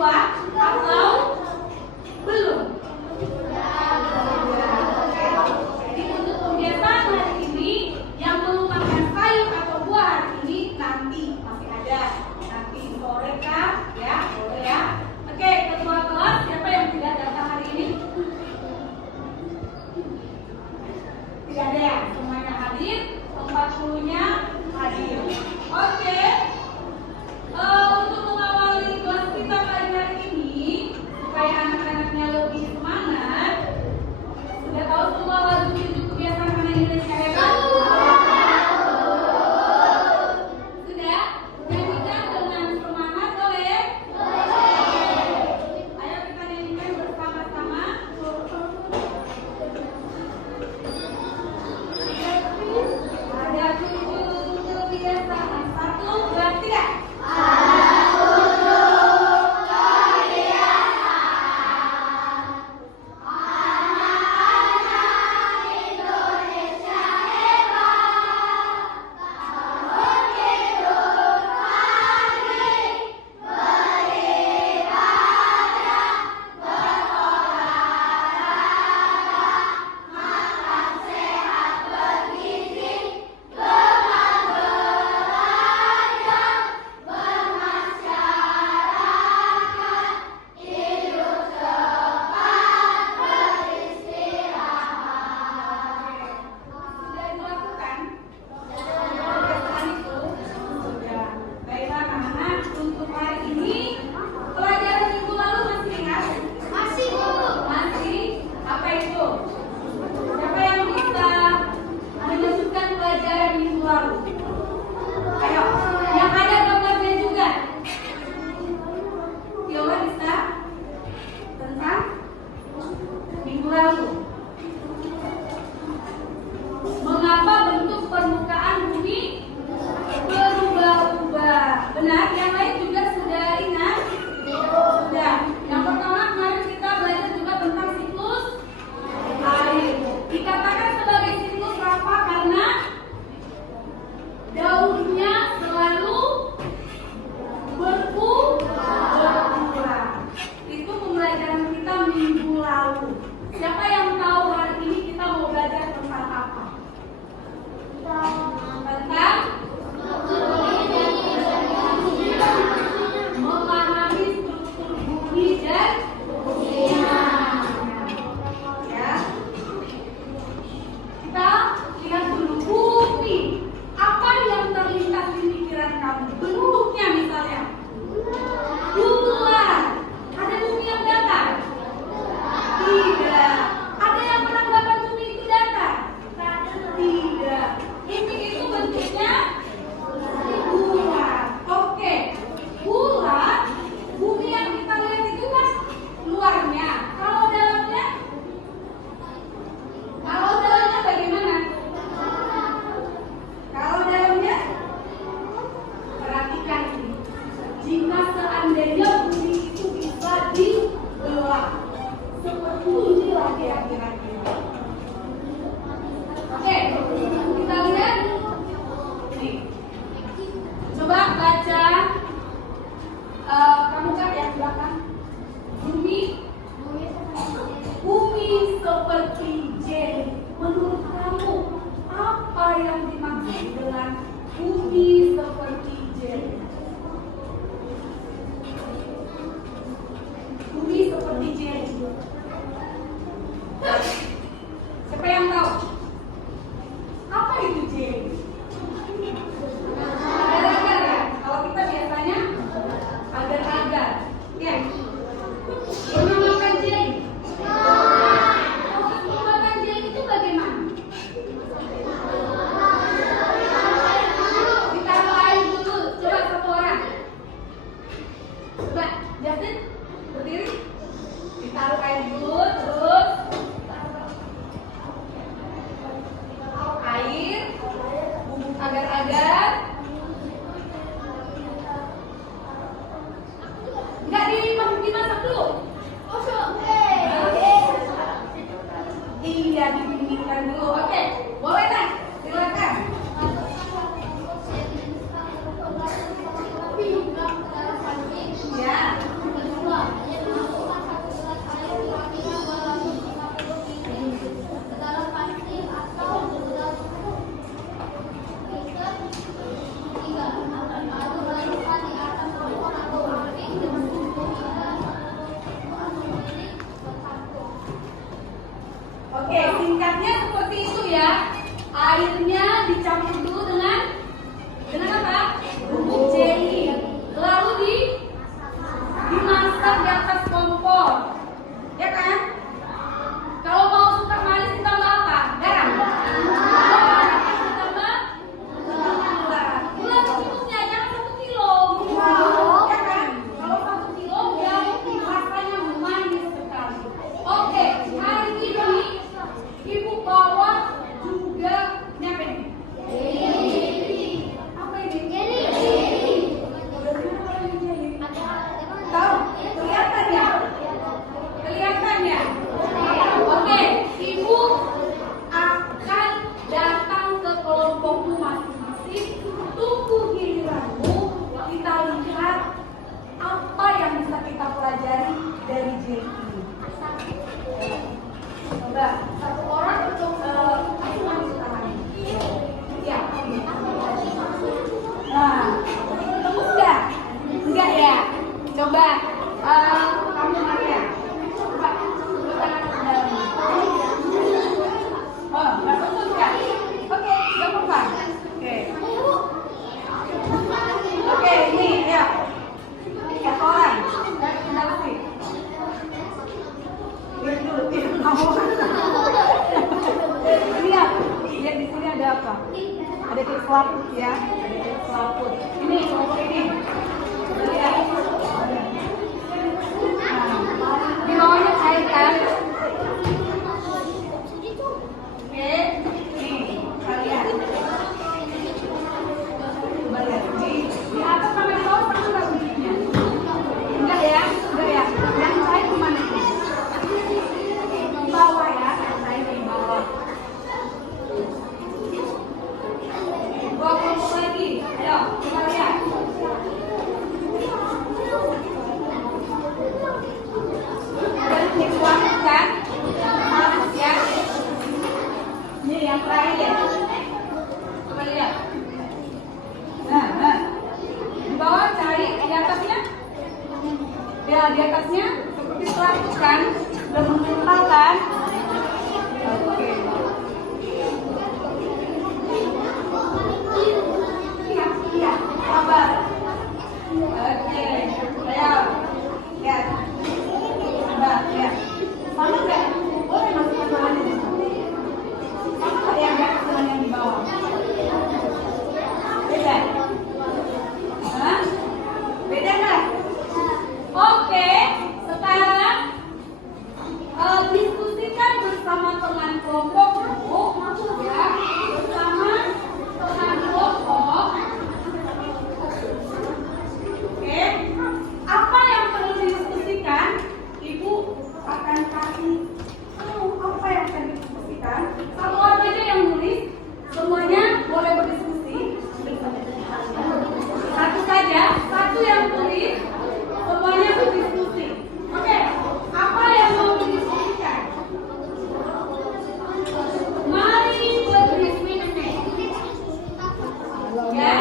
buah atau belum? Jadi untuk pembiasaan hari ini yang belum makan sayur atau buah hari ini nanti masih ada. Nanti sore kan? Ya, boleh ya. Oke, ketua kelas siapa yang tidak datang hari ini? Tidak ada ya? Semuanya hadir, 40-nya hadir. Oke. Untuk mengawali kelas kita pagi hari ini supaya anak-anaknya lebih semangat, sudah tahu semua lagu tujuh kebiasaan anak Indonesia hebat? Sudah? Nyanyikan dengan semangat dong. selaput ya. Ada selaput. Ini kelompok ini. Lihat. Nah, di bawahnya air kan? Oke, nih kalian. Coba lihat di atas sama di bawah sama nggak bunyinya? Enggak ya, enggak ya. Yang cair di mana? Di bawah ya, yang cair di bawah. Dua kelompok lagi, ayo kita lihat. Dan dikeluarkan halus ya. Ini yang terakhir. Coba lihat. Nah, di bawah cari di atasnya. Ya di atasnya seperti selaput kan, udah mengental kan. Oke. Iya, sabar. Oke, ayo, lihat. Sabar, lihat. Sama nggak? Boleh masukkan tangannya di sana. Sama nggak yang di atas dengan yang di bawah? Beda? Hah? Beda nggak? Oke, sekarang diskusikan bersama teman kelompok ya, bersama teman kelompok. Oke, apa yang perlu didiskusikan? Ibu akan kasih tahu apa yang akan didiskusikan. Satu orang aja yang nulis, semuanya boleh berdiskusi. Satu saja, satu yang tulis, semuanya berdiskusi. Oke, apa yang mau didiskusikan? Mari berdiskusi. Ya,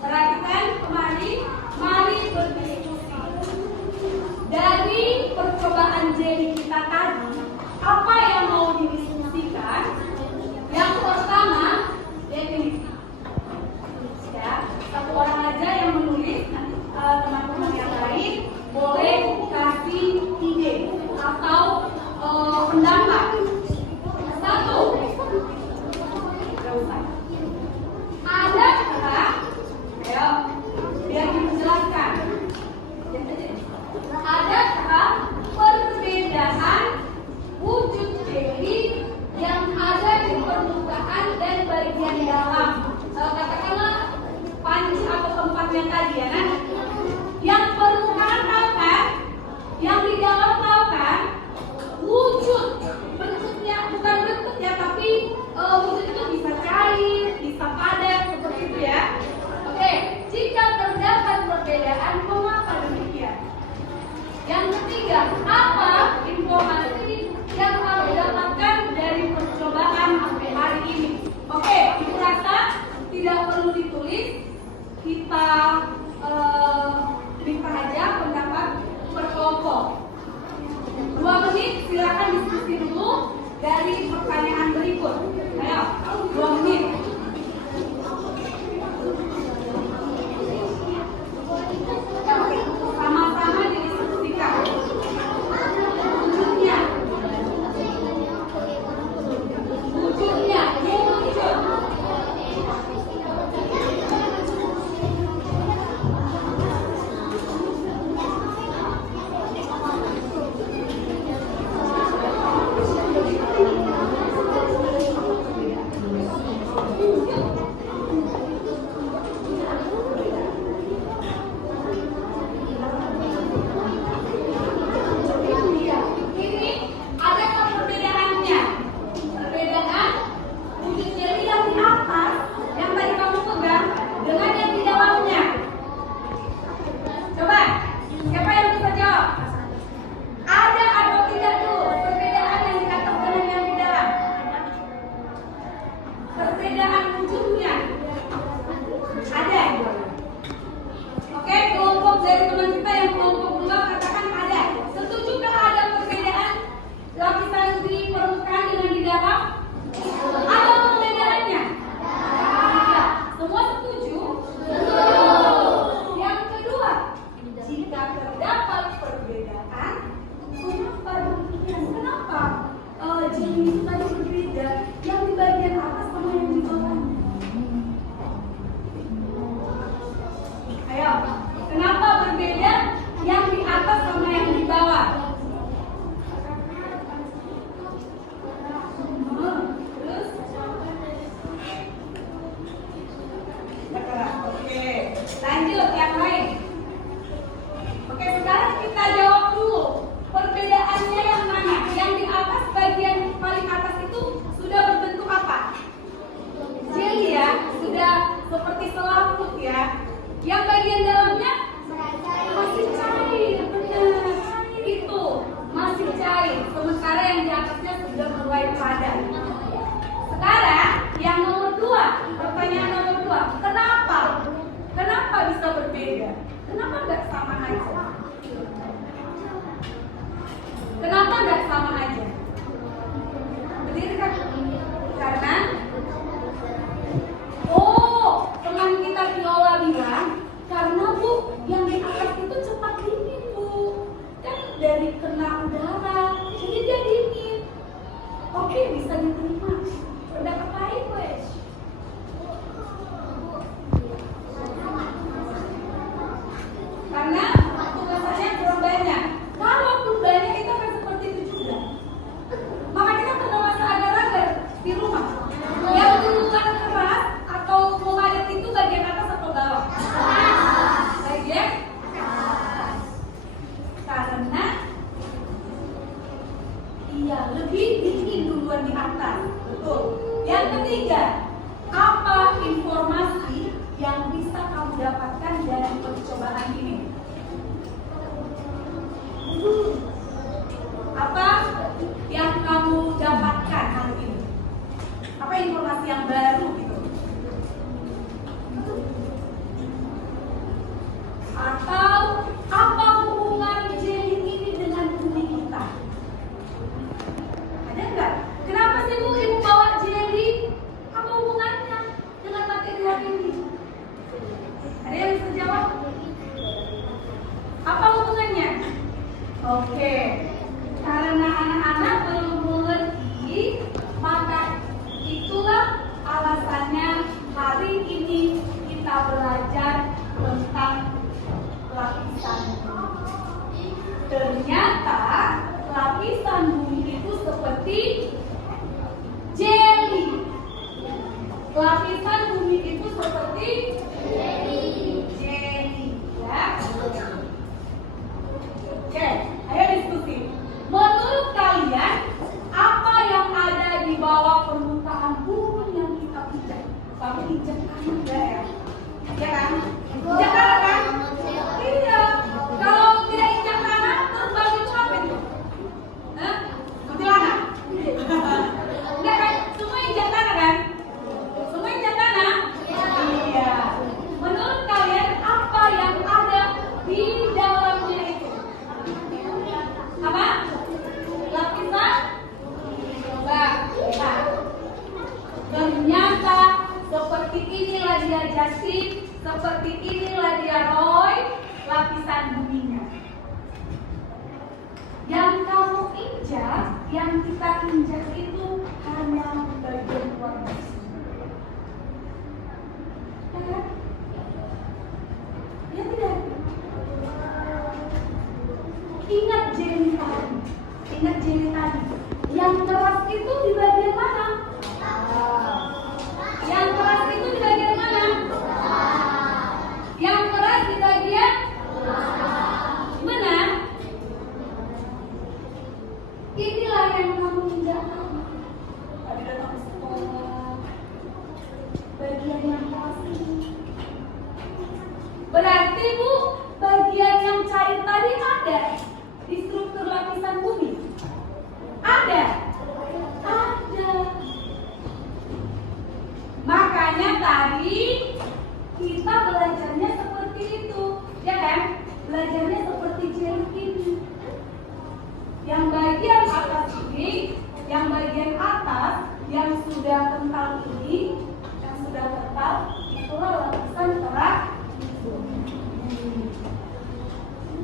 perhatikan kembali. Mari berdiskusi. Dari percobaan Jenny kita tadi, apa yang mau didiskusikan? Yang pertama, definisi. Ya, satu orang aja yang menulis, nanti teman-teman yang lain boleh kasih ide atau pendapat. Satu, ada kata, ayo, biar dijelaskan. Ada kata perbedaan wujud jelly yang ada di permukaan dan bagian dalam. Katakanlah panci atau tempatnya tadi ya kan? Yang permukaan tahu kan? Yang di dalam tahu kan? Wujud bentuknya bukan bentuk ya, tapi wujud itu bisa cair, bisa padat seperti itu ya. Oke, jika terdapat perbedaan, mengapa demikian? Yang ketiga, apa informasi yang kamu dapatkan dari percobaan sampai hari ini? Oke, ibu rasa tidak perlu ditulis, kita minta aja pendapat per kelompok. 2 menit, silakan diskusi dulu dari pertanyaan berikut. Ayo, 2 menit. Sama-sama didiskusikan. Wujudnya. nggak sama aja? Kenapa nggak sama aja? Berdiri kan? Karena teman kita Viola bilang, karena Bu, yang di atas itu cepat dingin Bu, kan dari kena udara, jadi dia dingin. Oke, bisa diterima. Pendapat lain wes. Karena tugasannya kurang banyak. Kalaupun banyak itu akan seperti itu juga. Maka kita pernah masa agar-agar di rumah. Yang duluan keras atau mengalir itu bagian atas atau bawah? Bagian atas. Karena iya lebih dingin duluan di atas. Betul. Yang ketiga, apa informasi yang bisa kamu dapatkan dari percobaan ini? Apa yang kamu dapatkan hari ini? Apa informasi yang baru gitu? Atau apa hubungan jelly ini dengan bumi kita? Ada nggak? Kenapa sih Bu Ibu bawa jelly? Apa hubungannya dengan materi hari ini? Ada yang bisa jawab? Apa hubungannya? Oke, karena anak-anak belum mengerti, maka itulah alasannya hari ini kita belajar tentang lapisan bumi. Ternyata lapisan bumi itu seperti jelly. Lapisan bumi itu seperti jelly, ya. Oke, ayo diskusi. Menurut kalian, apa yang ada di bawah permukaan bumi yang kita pijak? Kamu pijak kanan enggak ya? Ya kan? Pijak kanan kan? Iya. Kalau tidak injak kanan, terbang itu apa itu? Hah? Kuntilanak? Enggak kan? Semua injak kanan kan? Semua injak kanan? Iya. Menurut kalian, apa yang ada di dalamnya itu? Apa? Lapisan? Coba lihat. Ternyata seperti inilah dia Justin, seperti inilah dia Roy, lapisan buminya. Yang kamu injak, yang kita injak itu hanya bagian luar bumi. Ya kan? Ya tidak? Ingat jelly tadi. Ingat jelly tadi. Yang keras itu di bagian mana? Yang keras itu di bagian mana? Yang keras di bagian mana? Inilah yang kamu tidak tahu. Tadi datang ke sekolah. Bagian yang keras ini. Berarti Bu, bagian yang cair tadi ada di struktur lapisan bumi? Ada? Ada. Makanya tadi kita belajarnya seperti itu, ya kan? Belajarnya seperti jelly ini. Yang bagian atas ini, yang bagian atas, yang sudah kental ini, yang sudah kental, itulah lapisan keras.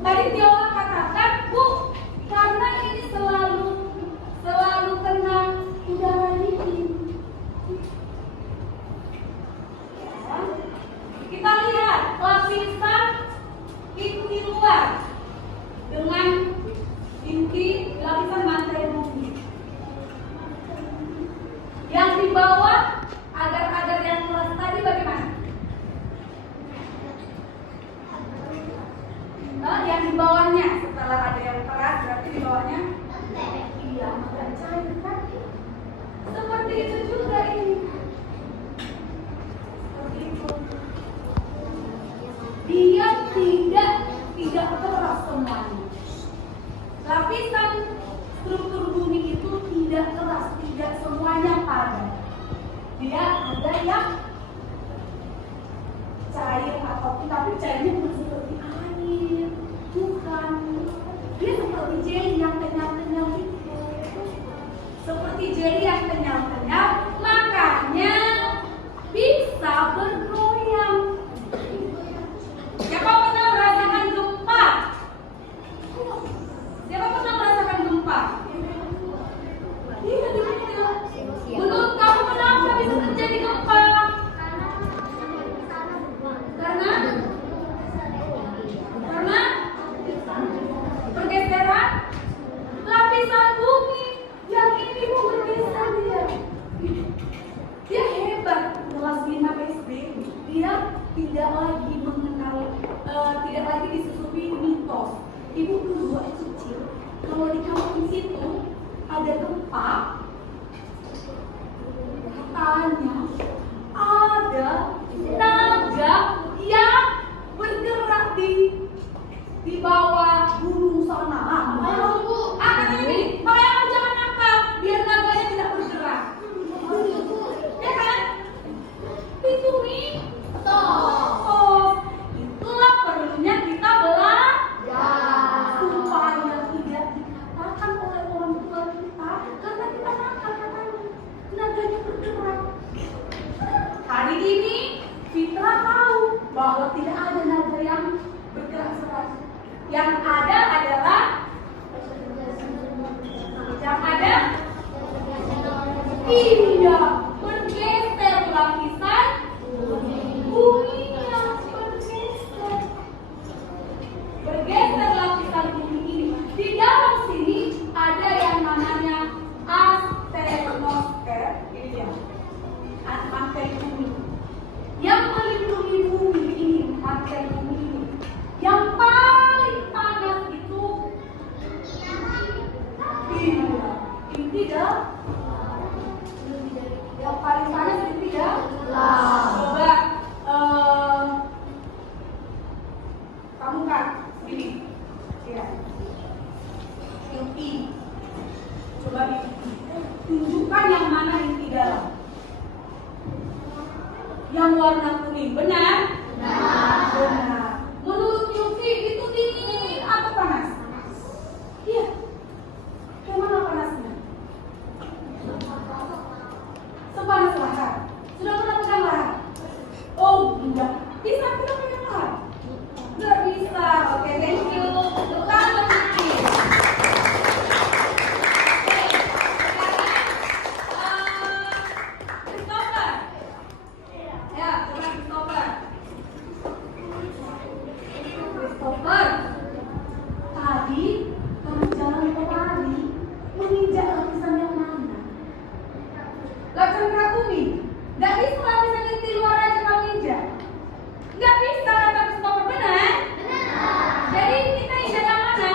Tadi Viola katakan, Bu, karena ini selalu kena udara dingin. Ya. Kita lihat lapisan inti luar dengan inti lapisan mantel bumi. Yang di bawah agar-agar yang keras tadi bagaimana? Yang di bawahnya, setelah ada yang keras berarti di bawahnya iya, agak cair kan? Seperti itu juga ini. Seperti itu. Dia tidak keras semuanya. Lapisan struktur bumi itu tidak keras, tidak semuanya padat. Dia ada yang cair ataupun tapi cairnya bukan seperti air. muka. Ini. Ya. Inti. Coba tunjukkan yang mana inti dalam. Yang warna kuning, benar? Benar. Menurut Yuki itu dingin atau panas? Iya. Kemana panasnya? Sepanas lahar. Sudah pernah pegang lahar? Oh, enggak. Bisa kita pegang lahar? Enggak bisa. Oke, thank you. Tepuk tangan buat Yuki. Christopher. Ya, coba Christopher. Christopher, tadi kamu jalan kemari menginjak lapisan yang mana? Lapisan kerak bumi. Gak bisa lapisan yang di luar aja kamu injak. Gak bisa, kata Christopher, benar? Jadi kita injak yang mana?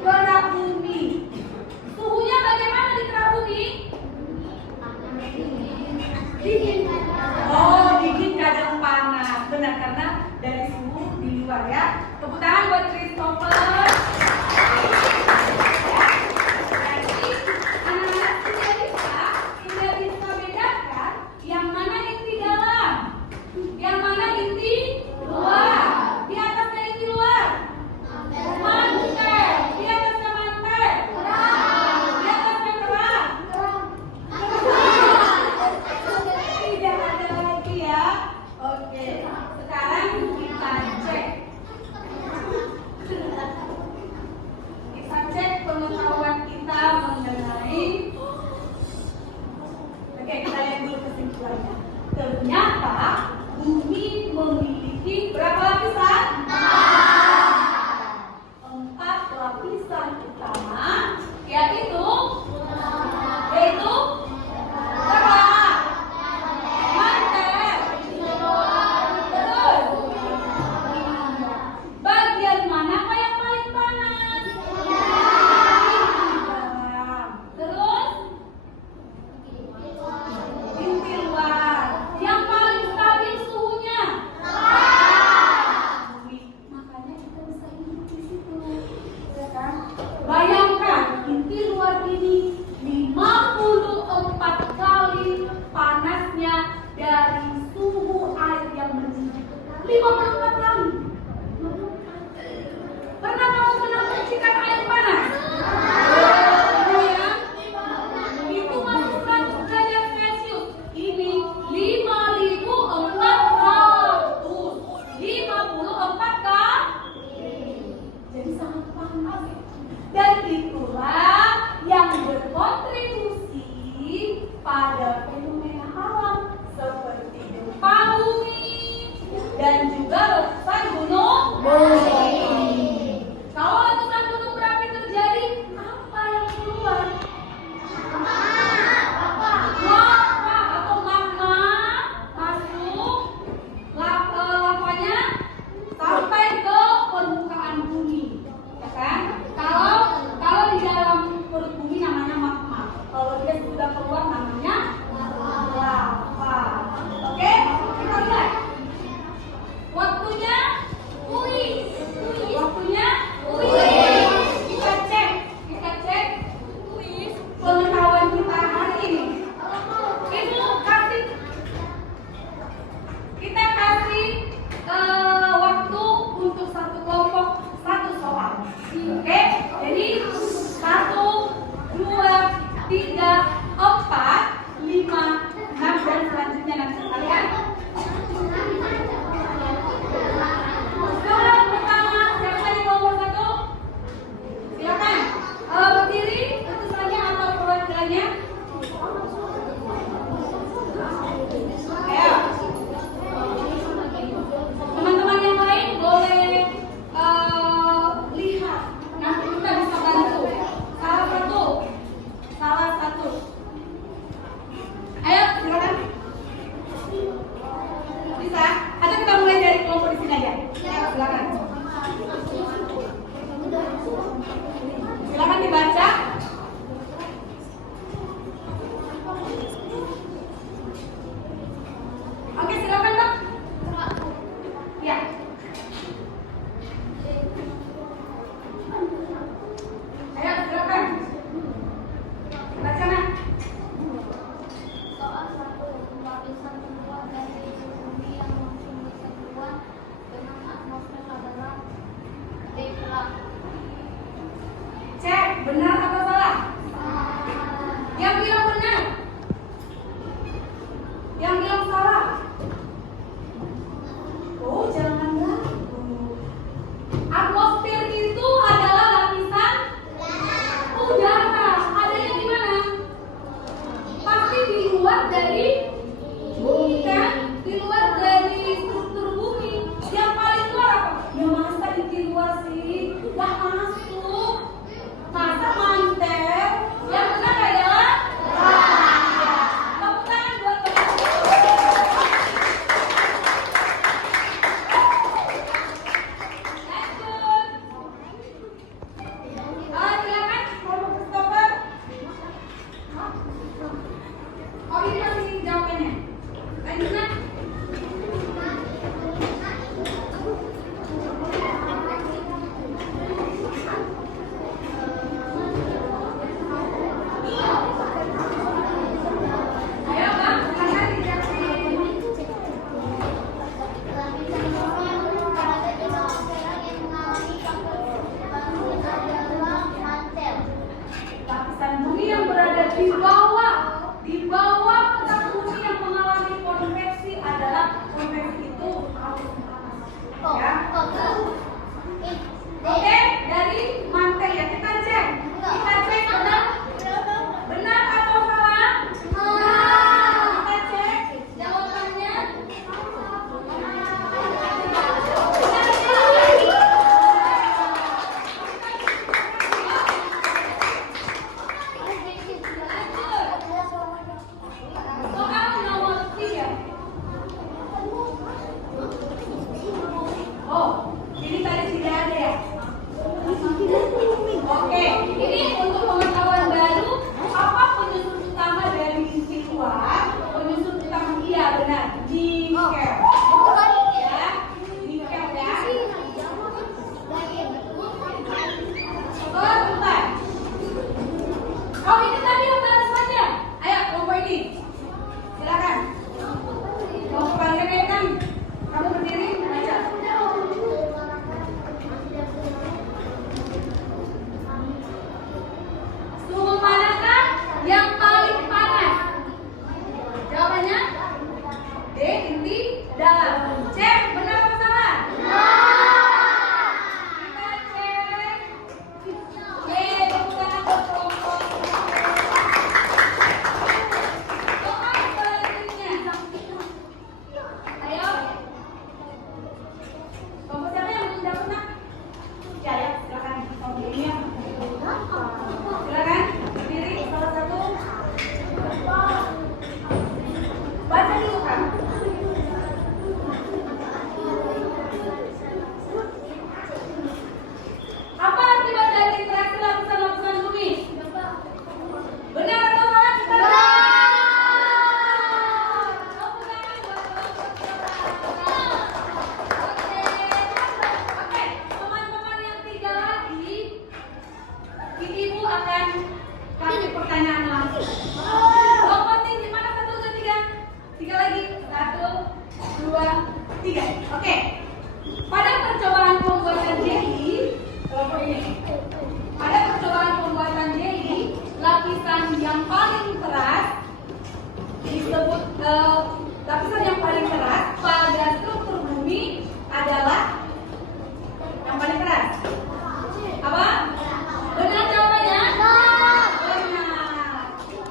Kerak bumi. Suhunya bagaimana di kerak bumi? Dingin. Oh, dingin kadang panas. Benar, karena dari suhu di luar ya. Tepuk tangan buat Christopher. Ya. Berarti anak-anak sudah bisa bedakan yang mana inti dalam, yang mana inti luar. Di atasnya inti luar. Mantel. Di atasnya mantel. Di atasnya kerak. Tidak ada lagi ya. Oke, sekarang kita cek. lapisan yang paling keras pada struktur bumi adalah yang paling keras. Apa? Benar jawabannya? Benar.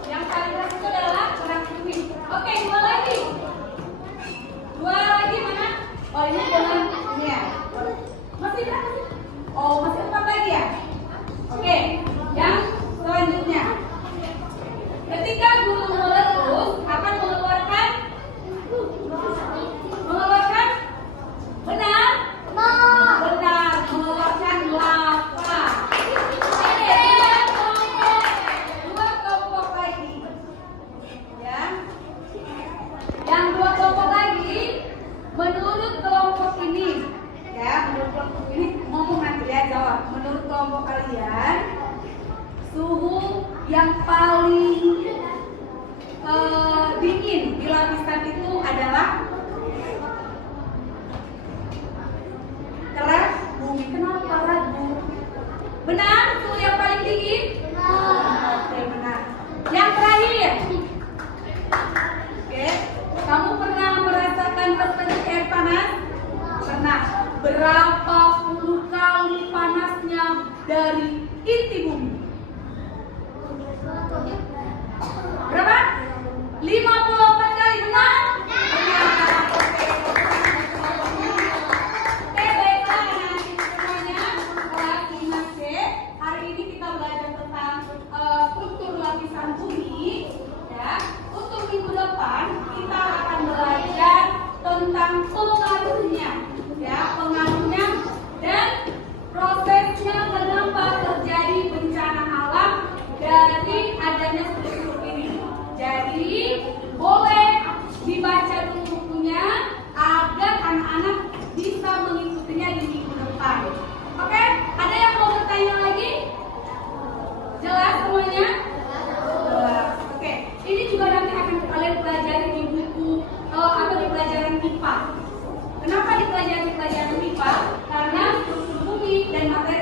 Yang paling keras itu adalah keras bumi. Oke, dua lagi. Dua lagi mana? Oh, ini dengan ini ya. Masih berapa sih? Oh, masih 4 lagi ya? Oke, yang selanjutnya. Ketika gunung meletus akan mengeluarkan benar? Benar, mengeluarkan lava. Ada dua kelompok lagi. Ya. Yang dua kelompok lagi menurut kelompok ini, ya, menurut kelompok ini ngomong nanti ya, jawab. Menurut kelompok kalian, suhu yang paling dingin di lapisan itu adalah keras bumi. Kenapa ragu? Benar, suhu yang paling dingin? Benar. Oke, benar. Yang terakhir. Oke, kamu pernah merasakan terpencet air panas? Pernah. Berapa puluh kali panasnya dari inti bumi? Berapa? 54 kali, benar? Benar. Oke, baiklah anak-anak semuanya, kelas 5C. Hari ini kita belajar tentang struktur lapisan bumi. Ya. Untuk minggu depan kita akan belajar tentang pengaruhnya, ya, pengaruhnya dan prosesnya kenapa terjadi bencana alam dari adanya struktur ini. Jadi boleh dibaca dulu bukunya agar anak-anak bisa mengikutinya di minggu depan. Oke, ada yang mau bertanya lagi? Jelas semuanya? Jelas. Oke, ini juga nanti akan kalian pelajari di buku atau di pelajaran IPA. Kenapa di pelajaran IPA? Karena struktur bumi dan materi